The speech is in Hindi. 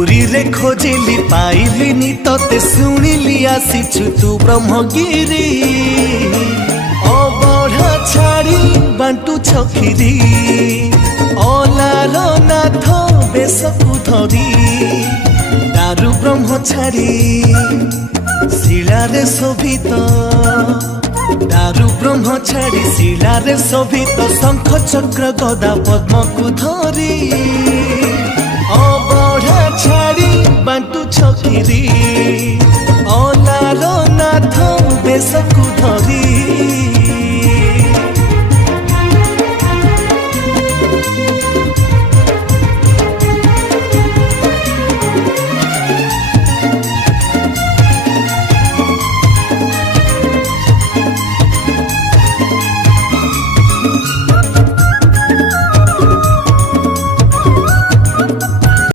पुरी रे खोजिली पाइलिनी तोते शुणिली आसीछु तू ब्रह्मगिरी अबढ़ा छाड़ी बांटू छखिरी अलालो नाथ बेसकु धरी दारु ब्रह्म छाड़ी शिलारे शोभित दारु ब्रह्म छाड़ी शिलारे शोभित शंख चक्र गदा पद्म को धरी